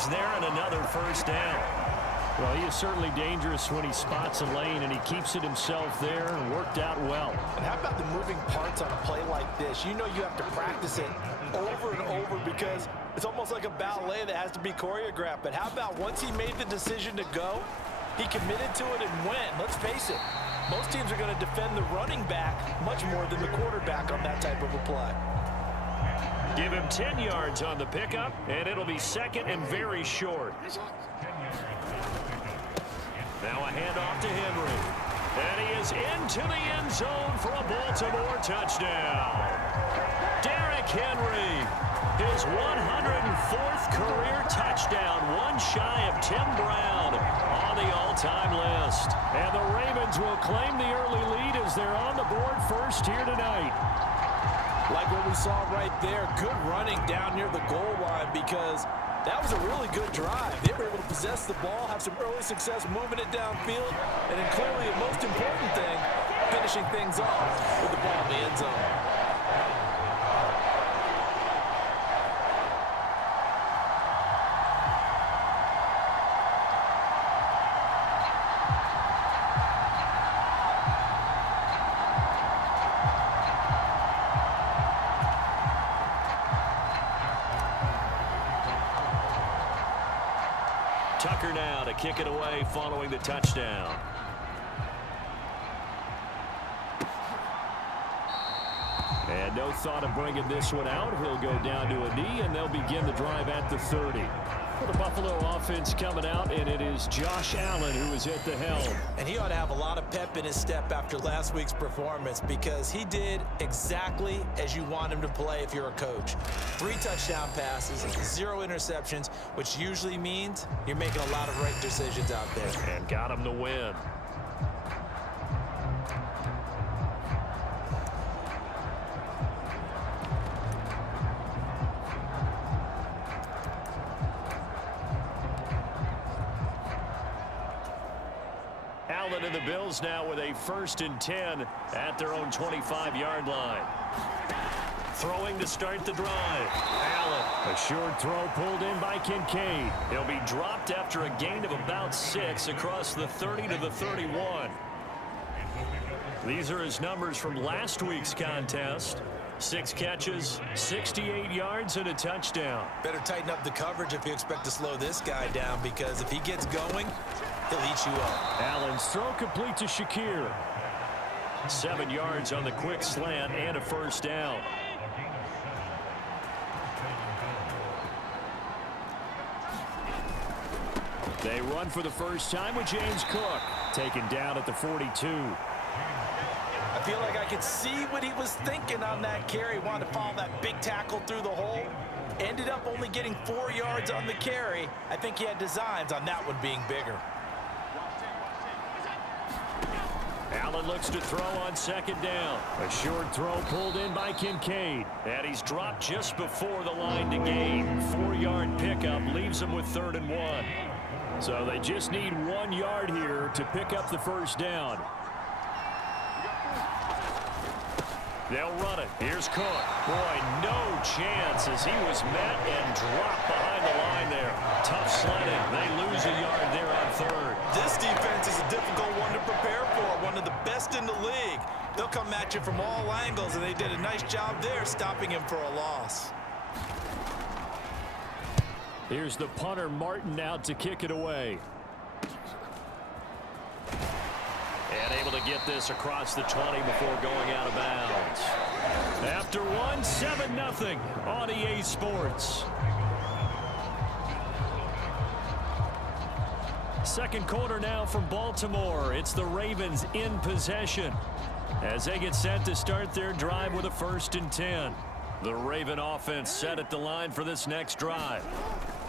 yards there and another first down. Well, he is certainly dangerous when he spots a lane, and he keeps it himself there and worked out well. And how about the moving parts on a play like this? You know you have to practice it over and over because it's almost like a ballet that has to be choreographed. But how about once he made the decision to go, he committed to it and went. Let's face it, most teams are going to defend the running back much more than the quarterback on that type of a play. Give him 10 yards on the pickup, and it'll be second and very short. Now a handoff to Henry. And he is into the end zone for a Baltimore touchdown. Derrick Henry, his 104th career touchdown, one shy of Tim Brown on the all-time list. And the Ravens will claim the early lead as they're on the board first here tonight. Like what we saw right there, good running down near the goal line because that was a really good drive. They were able to possess the ball, have some early success moving it downfield, and then clearly the most important thing, finishing things off with the ball in the end zone. Tucker now to kick it away following the touchdown. And no thought of bringing this one out. He'll go down to a knee, and they'll begin the drive at the 30. For the Buffalo offense coming out, and it is Josh Allen who is at the helm. And he ought to have a lot of pep in his step after last week's performance because he did exactly as you want him to play if you're a coach. 3 touchdown passes, 0 interceptions, which usually means you're making a lot of right decisions out there. And got him to win. Allen and the Bills now with a 1st and 10 at their own 25-yard line. Throwing to start the drive. Allen. A short throw pulled in by Kincaid. He'll be dropped after a gain of about 6 across the 30 to the 31. These are his numbers from last week's contest. 6 catches, 68 yards, and a touchdown. Better tighten up the coverage if you expect to slow this guy down because if he gets going, he'll eat you up. Allen's throw complete to Shakir. 7 yards on the quick slant and a first down. They run for the first time with James Cook. Taken down at the 42. I feel like I could see what he was thinking on that carry. Wanted to follow that big tackle through the hole. Ended up only getting 4 yards on the carry. I think he had designs on that one being bigger. Allen looks to throw on 2nd down. A short throw pulled in by Kincaid. And he's dropped just before the line to gain. 4-yard pickup leaves him with 3rd and 1. So they just need 1 yard here to pick up the first down. They'll run it. Here's Cook. Boy, no chance as he was met and dropped behind the line there. Tough sledding. They lose a yard there on 3rd. This defense is a difficult one to prepare for. One of the best in the league. They'll come at you from all angles, and they did a nice job there stopping him for a loss. Here's the punter, Martin, out to kick it away. And able to get this across the 20 before going out of bounds. After one, 7-0 on EA Sports. Second quarter now from Baltimore. It's the Ravens in possession as they get set to start their drive with a 1st and 10. The Raven offense set at the line for this next drive.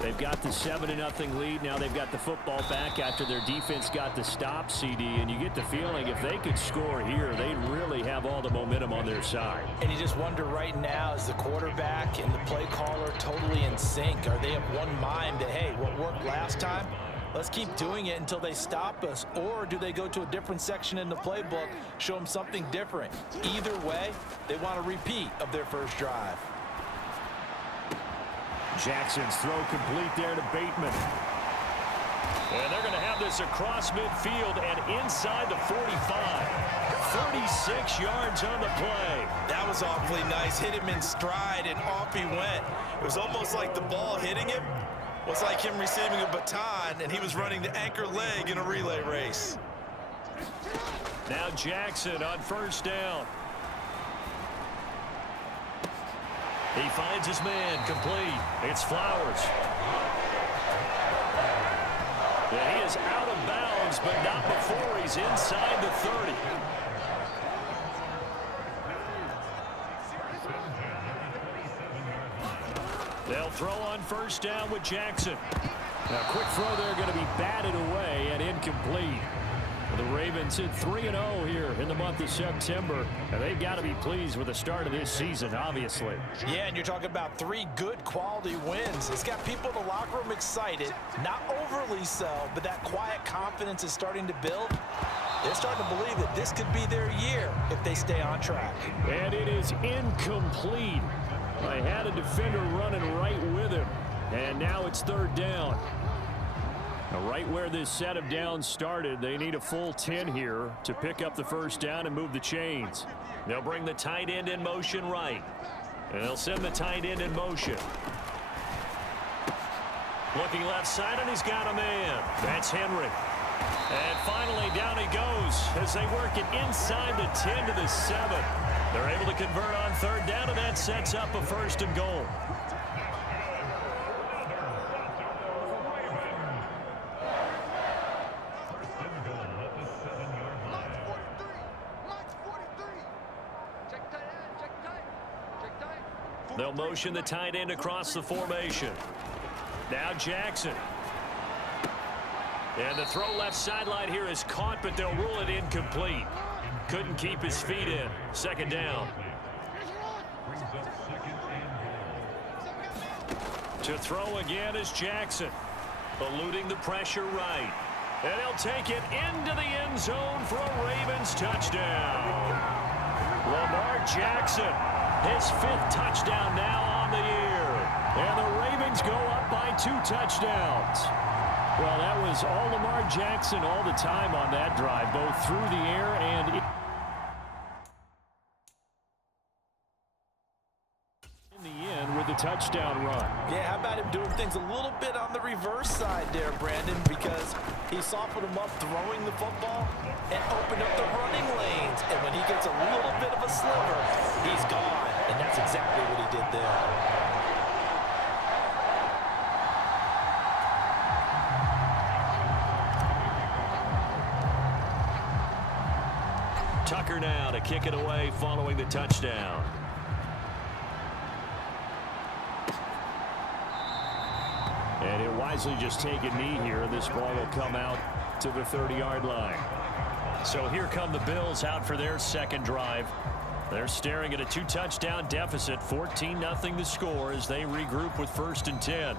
They've got the 7-0 lead. Now they've got the football back after their defense got the stop, CD. And you get the feeling if they could score here, they'd really have all the momentum on their side. And you just wonder right now, is the quarterback and the play caller totally in sync? Are they of one mind that, hey, what worked last time, let's keep doing it until they stop us? Or do they go to a different section in the playbook, show them something different? Either way, they want a repeat of their first drive. Jackson's throw complete there to Bateman. And they're going to have this across midfield and inside the 45. 36 yards on the play. That was awfully nice. Hit him in stride, and off he went. It was almost like the ball hitting him was like him receiving a baton, and he was running the anchor leg in a relay race. Now Jackson on first down. He finds his man complete. It's Flowers. And he is out of bounds, but not before he's inside the 30. They'll throw on first down with Jackson. Now, quick throw there going to be batted away and incomplete. The Ravens hit 3-0 here in the month of September, and they've got to be pleased with the start of this season, obviously. Yeah, and you're talking about 3 good quality wins. It's got people in the locker room excited, not overly so, but that quiet confidence is starting to build. They're starting to believe that this could be their year if they stay on track. And it is incomplete. I had a defender running right with him, and now it's third down. Now, right where this set of downs started, they need a full 10 here to pick up the first down and move the chains. They'll bring the tight end in motion right. And they'll send the tight end in motion. Looking left side, and he's got a man. That's Henry. And finally, down he goes as they work it inside the 10 to the 7. They're able to convert on third down, and that sets up a first and goal. They'll motion the tight end across the formation. Now Jackson. And the throw left sideline here is caught, but they'll rule it incomplete. Couldn't keep his feet in. Second down. To throw again is Jackson. Eluding the pressure right. And he'll take it into the end zone for a Ravens touchdown. Lamar Jackson, his 5th touchdown now on the year. And the Ravens go up by 2 touchdowns. Well, that was all Lamar Jackson all the time on that drive, both through the air and in the end with the touchdown run. Yeah, how about him doing things a little bit on the reverse side there, Brandon, because he softened him up throwing the football and opened up the running lanes. And when he gets a little bit of a sliver, he's gone. And that's exactly what he did there. Tucker now to kick it away following the touchdown. And he'll wisely just take a knee here. This ball will come out to the 30-yard line. So here come the Bills out for their second drive. They're staring at a 2-touchdown deficit, 14-0 the score as they regroup with first and 10.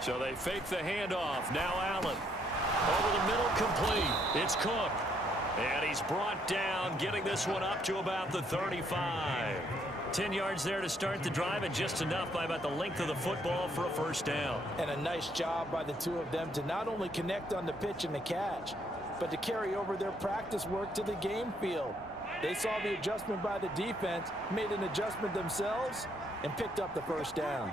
So they fake the handoff. Now Allen. Over the middle, complete. It's Cook. And he's brought down, getting this one up to about the 35. 10 yards there to start the drive, and just enough by about the length of the football for a first down. And a nice job by the two of them to not only connect on the pitch and the catch, but to carry over their practice work to the game field. They saw the adjustment by the defense, made an adjustment themselves, and picked up the first down.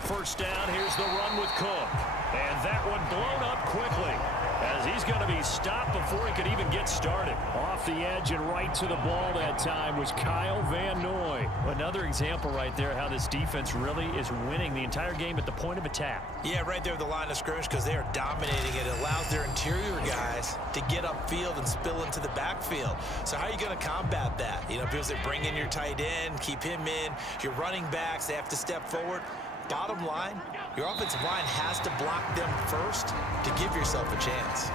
First down, here's the run with Cook. And that one blown up quickly as he's going to be stopped before he could even get started. Off the edge and right to the ball that time was Kyle Van Noy. Another example right there how this defense really is winning the entire game at the point of attack. Yeah, right there at the line of scrimmage because they are dominating it. It allows their interior guys to get upfield and spill into the backfield. So how are you going to combat that? You know, because they bring in your tight end, keep him in. Your running backs, they have to step forward. Bottom line, your offensive line has to block them first to give yourself a chance.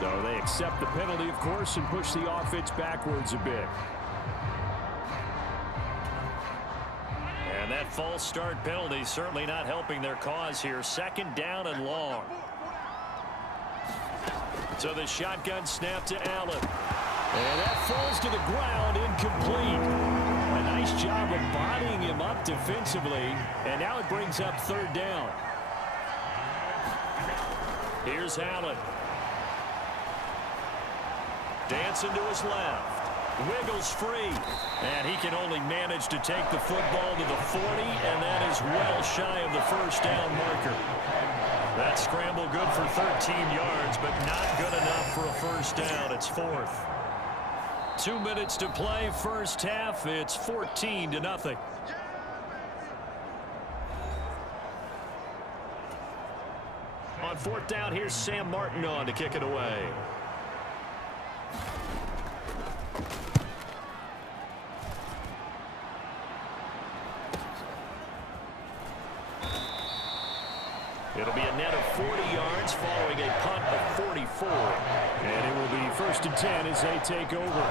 So they accept the penalty, of course, and push the offense backwards a bit. And that false start penalty certainly not helping their cause here. 2nd down and long. So the shotgun snap to Allen. And that falls to the ground, incomplete. A nice job of bodying him up defensively. And now it brings up 3rd down. Here's Allen. Dancing to his left. Wiggles free. And he can only manage to take the football to the 40, and that is well shy of the 1st down marker. That scramble good for 13 yards, but not good enough for a 1st down. It's 4th. 2 minutes to play, 1st half. It's 14-0. On 4th down, here's Sam Martin on to kick it away. It'll be a net of 40 yards following a punt of 44. And it will be 1st and 10 as they take over.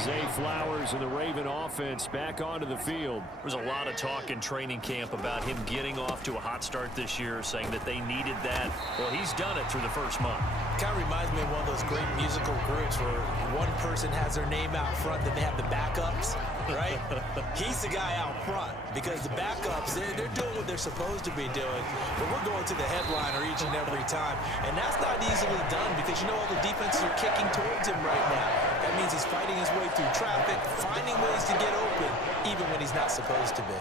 Zay Flowers and the Raven offense back onto the field. There's a lot of talk in training camp about him getting off to a hot start this year, saying that they needed that. Well, he's done it through the 1st month. Kind of reminds me of one of those great musical groups where one person has their name out front, then they have the backups, right? He's the guy out front because the backups, they're doing what they're supposed to be doing, but we're going to the headliner each and every time, and that's not easily done because you know all the defenses are kicking towards him right now. That means he's fighting his way through traffic, finding ways to get open, even when he's not supposed to be.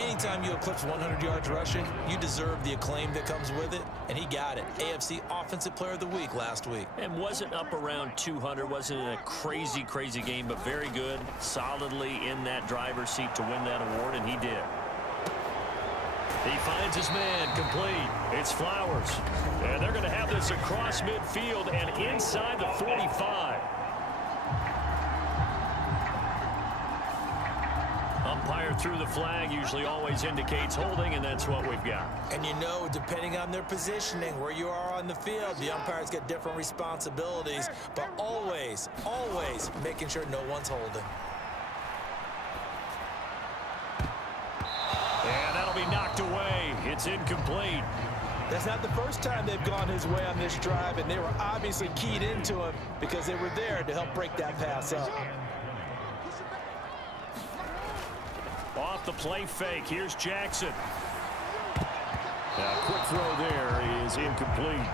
Anytime you eclipse 100 yards rushing, you deserve the acclaim that comes with it, and he got it. AFC Offensive Player of the Week last week. And wasn't up around 200, wasn't a crazy, crazy game, but very good, solidly in that driver's seat to win that award, and he did. He finds his man, complete. It's Flowers. And they're going to have this across midfield and inside the 45. Umpire through the flag usually always indicates holding, and that's what we've got. And you know, depending on their positioning, where you are on the field, the umpires get different responsibilities, but always, always making sure no one's holding. And that'll be knocked away. It's incomplete. That's not the first time they've gone his way on this drive, and they were obviously keyed into him because they were there to help break that pass up. Off the play fake, here's Jackson. Quick throw there is incomplete.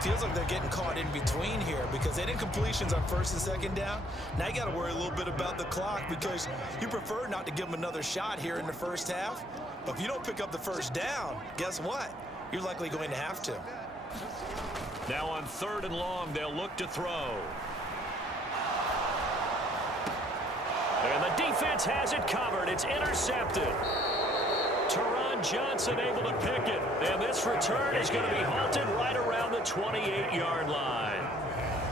Feels like they're getting caught in between here because they had incompletions on 1st and 2nd down. Now you got to worry a little bit about the clock because you prefer not to give them another shot here in the 1st half. But if you don't pick up the 1st down, guess what? You're likely going to have to. Now on 3rd and long, they'll look to throw. And the defense has it covered. It's intercepted. Teron Johnson able to pick it. And this return is going to be halted right around the 28-yard line.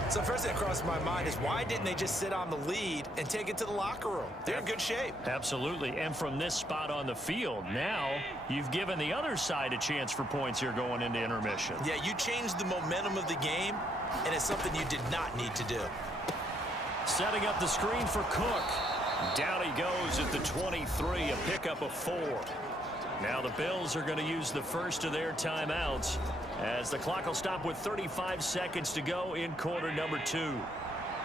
So first thing that crossed my mind is why didn't they just sit on the lead and take it to the locker room? They're in good shape. Absolutely. And from this spot on the field, now you've given the other side a chance for points here going into intermission. Yeah, you changed the momentum of the game, and it's something you did not need to do. Setting up the screen for Cook. Down he goes at the 23, a pickup of 4. Now the Bills are going to use the first of their timeouts as the clock will stop with 35 seconds to go in quarter number 2.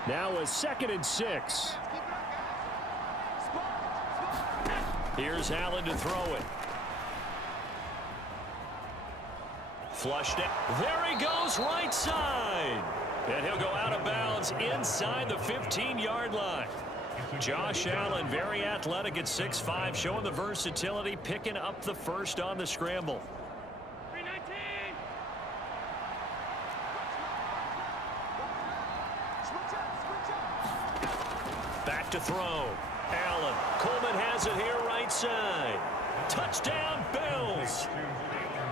Now a 2nd and 6. Here's Allen to throw it. Flushed it. There he goes, right side. And he'll go out of bounds inside the 15-yard line. Josh Allen, very athletic at 6'5", showing the versatility, picking up the first on the scramble. Back to throw. Allen. Coleman has it here right side. Touchdown, Bills.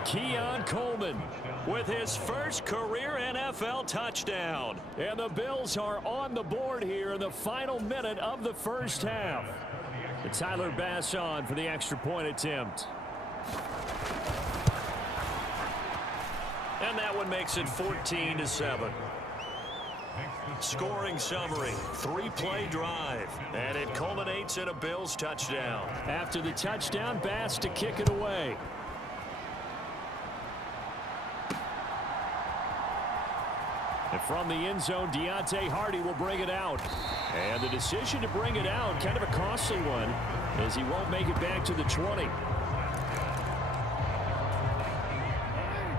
Keon Coleman with his first career NFL touchdown. And the Bills are on the board here in the final minute of the 1st half. And Tyler Bass on for the extra point attempt. And that one makes it 14-7. Scoring summary, 3-play drive, and it culminates in a Bills touchdown. After the touchdown, Bass to kick it away. And from the end zone, Deontay Hardy will bring it out. And the decision to bring it out, kind of a costly one, as he won't make it back to the 20.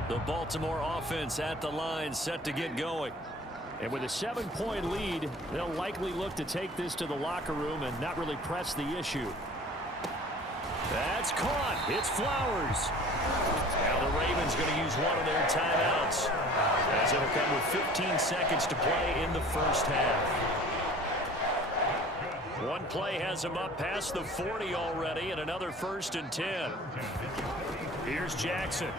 The Baltimore offense at the line, set to get going. And with a 7-point lead, they'll likely look to take this to the locker room and not really press the issue. That's caught. It's Flowers. Now the Ravens going to use one of their timeouts, as it'll come with 15 seconds to play in the first half. One play has him up past the 40 already, and another 1st and 10. Here's Jackson.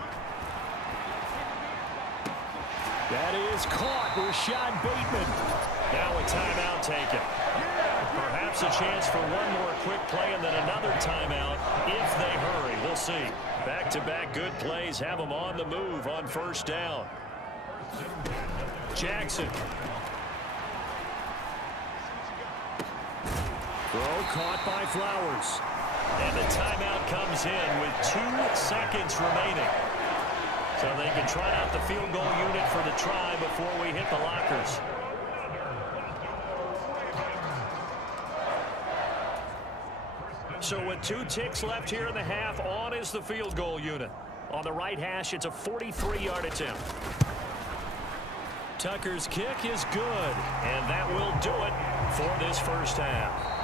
That is caught. Rashad Bateman. Now a timeout taken. Perhaps a chance for one more quick play and then another timeout if they hurry. We'll see. Back-to-back good plays have them on the move on 1st down. Jackson. Throw caught by Flowers. And the timeout comes in with 2 seconds remaining. So they can try out the field goal unit for the try before we hit the lockers. So with 2 ticks left here in the half, on is the field goal unit. On the right hash, it's a 43-yard attempt. Tucker's kick is good, and that will do it for this first half.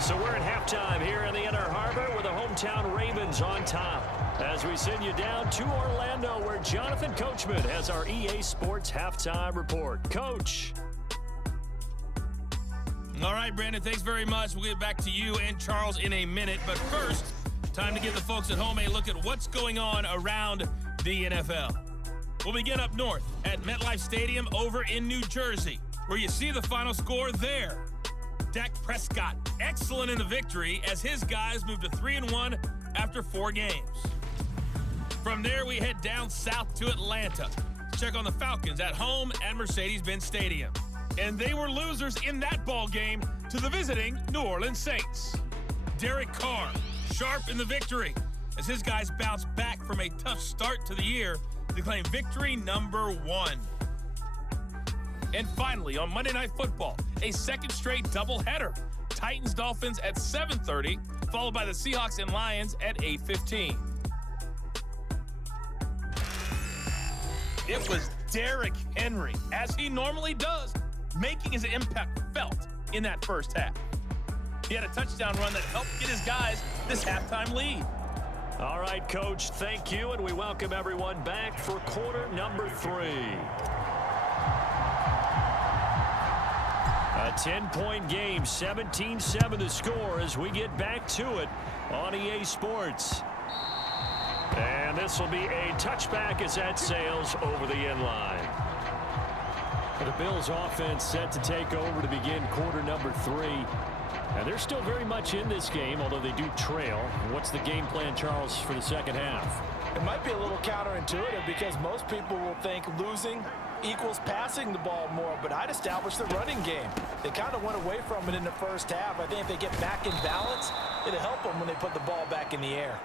So we're at halftime here in the Inner Harbor with the hometown Ravens on top, as we send you down to Orlando, where Jonathan Coachman has our EA Sports halftime report. Coach. All right, Brandon, thanks very much. We'll get back to you and Charles in a minute. But first, time to give the folks at home a look at what's going on around the NFL. We'll begin up north at MetLife Stadium over in New Jersey, where you see the final score there. Dak Prescott, excellent in the victory as his guys move to 3-1 after 4 games. From there, we head down south to Atlanta. Check on the Falcons at home at Mercedes-Benz Stadium. And they were losers in that ball game to the visiting New Orleans Saints. Derek Carr, sharp in the victory as his guys bounce back from a tough start to the year to claim victory number 1. And finally, on Monday Night Football, a second straight doubleheader. Titans-Dolphins at 7:30, followed by the Seahawks and Lions at 8:15. It was Derrick Henry, as he normally does, making his impact felt in that first half. He had a touchdown run that helped get his guys this halftime lead. All right, Coach, thank you, and we welcome everyone back for quarter number 3. A 10-point game, 17-7 the score as we get back to it on EA Sports. And this will be a touchback as that sails over the end line. The Bills offense set to take over to begin quarter number 3. And they're still very much in this game, although they do trail. What's the game plan, Charles, for the second half? It might be a little counterintuitive because most people will think losing equals passing the ball more, but I'd establish the running game. They kind of went away from it in the first half. I think if they get back in balance, it'll help them when they put the ball back in the air.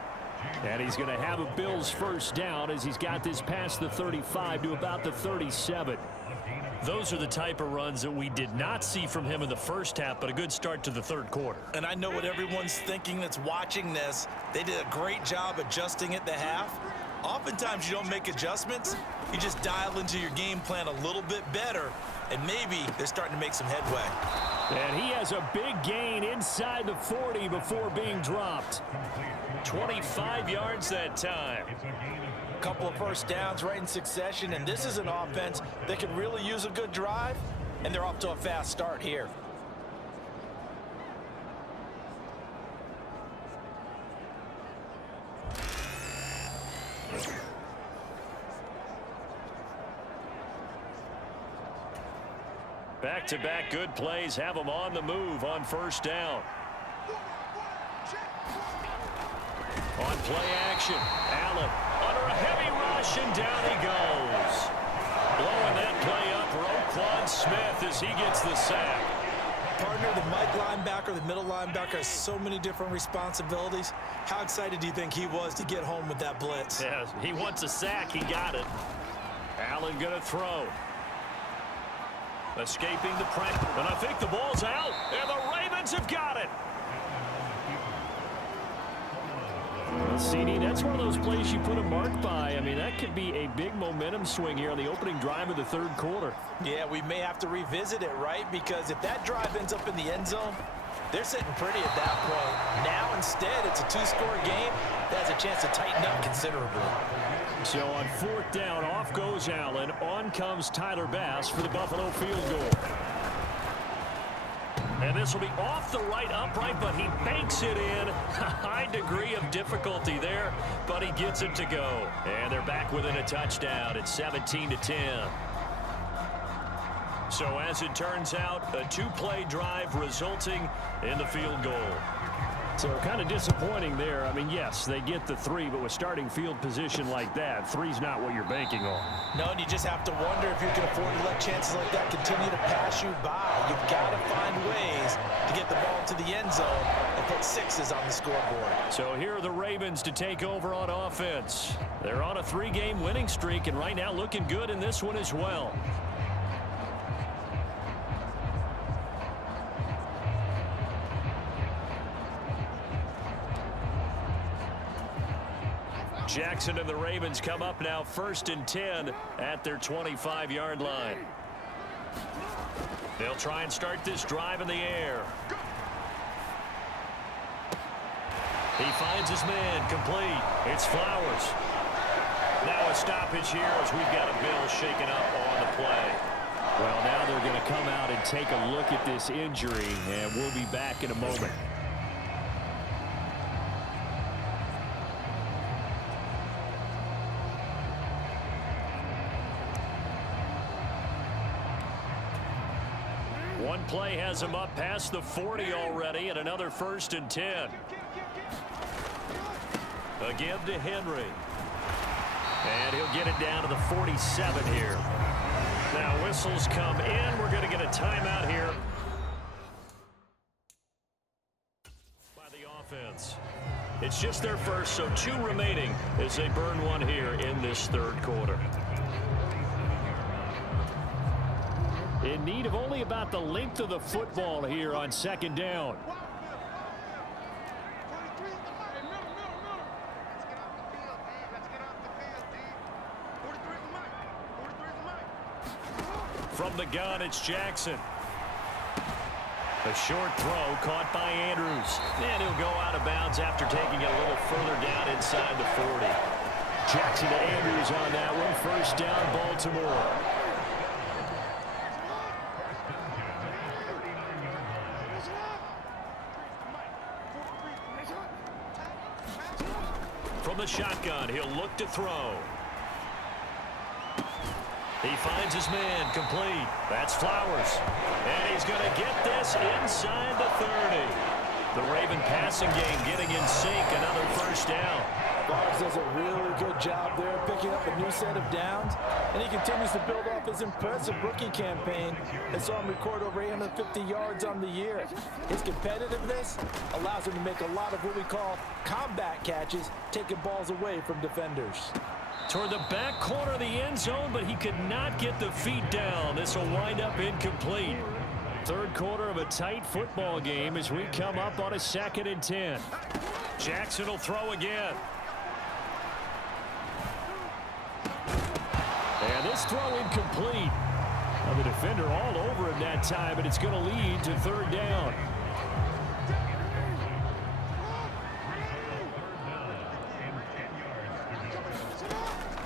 And he's going to have a Bills first down as he's got this past the 35 to about the 37. Those are the type of runs that we did not see from him in the first half, but a good start to the third quarter. And I know what everyone's thinking that's watching this. They did a great job adjusting at the half. Oftentimes you don't make adjustments. You just dial into your game plan a little bit better, and maybe they're starting to make some headway. And he has a big gain inside the 40 before being dropped. 25 yards that time. A couple of first downs right in succession, and this is an offense that could really use a good drive, and they're off to a fast start here. Back-to-back good plays have them on the move on first down. On play action, Allen under a heavy rush, and down he goes. Blowing that play up, Roquan Smith as he gets the sack. Partner, the Mike linebacker, the middle linebacker has so many different responsibilities. How excited do you think he was to get home with that blitz? Yeah, he wants a sack. He got it. Allen going to throw. Escaping the pressure. And I think the ball's out. And the Ravens have got it. CD, that's one of those plays you put a mark by. I mean, that could be a big momentum swing here on the opening drive of the third quarter. Yeah, we may have to revisit it, right? Because if that drive ends up in the end zone, they're sitting pretty at that point. Now, instead, it's a two-score game that has a chance to tighten up considerably. So on fourth down, off goes Allen. On comes Tyler Bass for the Buffalo field goal. And this will be off the right upright, but he banks it in. A high degree of difficulty there, but he gets it to go. And they're back within a touchdown. It's 17-10. So as it turns out, a two-play drive resulting in the field goal. So kind of disappointing there. I mean, yes, they get the 3, but with starting field position like that, 3's not what you're banking on. No, and you just have to wonder if you can afford to let chances like that continue to pass you by. You've got to find ways to get the ball to the end zone and put 6s on the scoreboard. So here are the Ravens to take over on offense. They're on a 3-game winning streak, and right now looking good in this one as well. Jackson and the Ravens come up now 1st and 10 at their 25-yard line. They'll try and start this drive in the air. He finds his man, complete. It's Flowers. Now a stoppage here as we've got a bill shaken up on the play. Well, now they're going to come out and take a look at this injury, and we'll be back in a moment. One play has him up past the 40 already, and another 1st and 10. Again to Henry. And he'll get it down to the 47 here. Now whistles come in. We're going to get a timeout here by the offense. It's just their first, so 2 remaining as they burn one here in this third quarter. In need of only about the length of the football here on 2nd down. From the gun, it's Jackson. A short throw caught by Andrews. And he'll go out of bounds after taking it a little further down inside the 40. Jackson to Andrews on that one. 1st down, Baltimore. From the shotgun, he'll look to throw. He finds his man, complete. That's Flowers. And he's going to get this inside the 30. The Raven passing game getting in sync, another 1st down. Flowers does a really good job there picking up a new set of downs, and he continues to build off his impressive rookie campaign and saw him record over 850 yards on the year. His competitiveness allows him to make a lot of what we call combat catches, taking balls away from defenders. Toward the back corner of the end zone, but he could not get the feet down. This will wind up incomplete. Third quarter of a tight football game as we come up on a 2nd and 10. Jackson will throw again. And this throw incomplete. Now the defender all over him that time, but it's going to lead to 3rd down.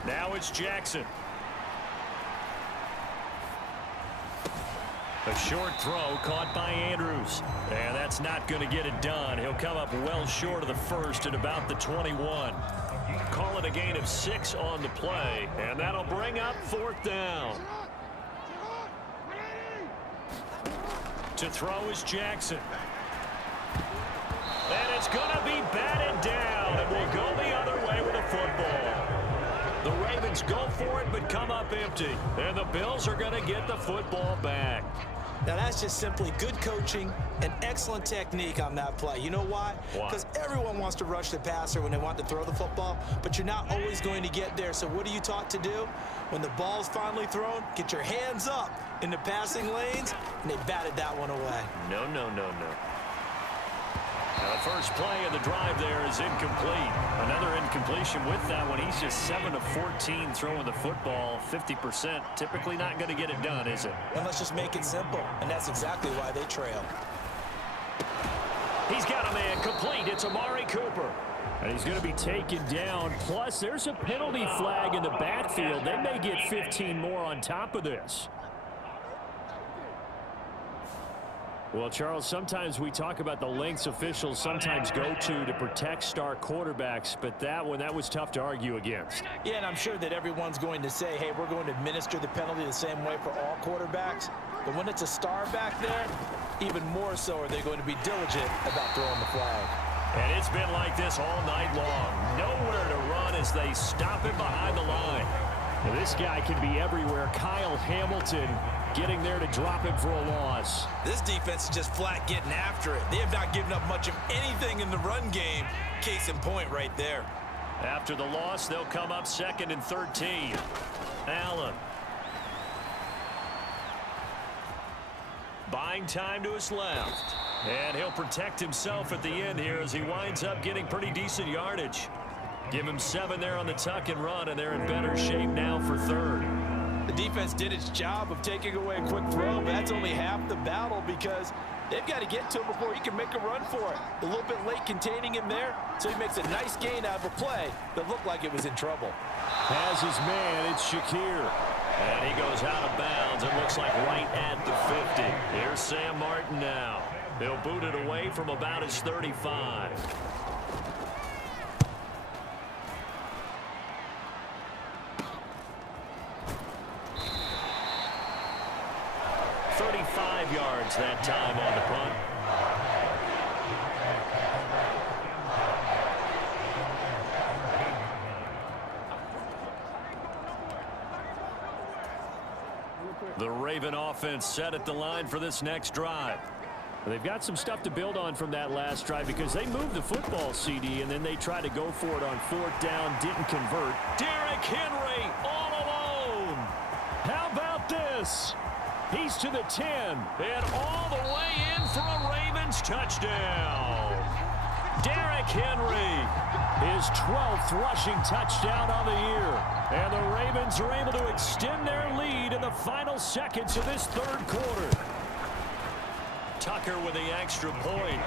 Now it's Jackson. A short throw caught by Andrews. And that's not going to get it done. He'll come up well short of the 1st at about the 21. Call it a gain of 6 on the play. And that'll bring up 4th down. To throw is Jackson. And it's going to be batted down. And we'll go the other way with the football. The Ravens Ravens go for it but come up empty. And the Bills are going to get the football back. Now, that's just simply good coaching and excellent technique on that play. You know why? Why? Because everyone wants to rush the passer when they want to throw the football, but you're not always going to get there. So what are you taught to do? When the ball's finally thrown, get your hands up in the passing lanes, and they batted that one away. No. Now, the first play of the drive there is incomplete. Another incompletion with that one. He's just 7 of 14 throwing the football, 50%. Typically not going to get it done, is it? And let's just make it simple, and that's exactly why they trail. He's got a man complete. It's Amari Cooper. And he's going to be taken down. Plus, there's a penalty flag in the backfield. They may get 15 more on top of this. Well, Charles, sometimes we talk about the lengths officials sometimes go to protect star quarterbacks, but that was tough to argue against. Yeah, and I'm sure that everyone's going to say, hey, we're going to administer the penalty the same way for all quarterbacks. But when it's a star back there, even more so are they going to be diligent about throwing the flag. And it's been like this all night long. Nowhere to run as they stop him behind the line. Now, this guy can be everywhere. Kyle Hamilton getting there to drop him for a loss. This defense is just flat getting after it. They have not given up much of anything in the run game. Case in point right there. After the loss, they'll come up 2nd and 13. Allen. Buying time to his left. And he'll protect himself at the end here as he winds up getting pretty decent yardage. Give him 7 there on the tuck and run, and they're in better shape now for 3rd. The defense did its job of taking away a quick throw, but that's only half the battle because they've got to get to him before he can make a run for it. A little bit late containing him there, so he makes a nice gain out of a play that looked like it was in trouble. Has his man, it's Shakir. And he goes out of bounds. It looks like right at the 50. Here's Sam Martin now. He'll boot it away from about his 35. Yards that time on the punt. The Raven offense set at the line for this next drive. They've got some stuff to build on from that last drive because they moved the football, CD, and then they tried to go for it on 4th down, didn't convert. Derrick Henry all alone. How about this? He's to the 10. And all the way in for a Ravens touchdown. Derrick Henry. His 12th rushing touchdown on the year. And the Ravens are able to extend their lead in the final seconds of this 3rd quarter. Tucker with the extra point.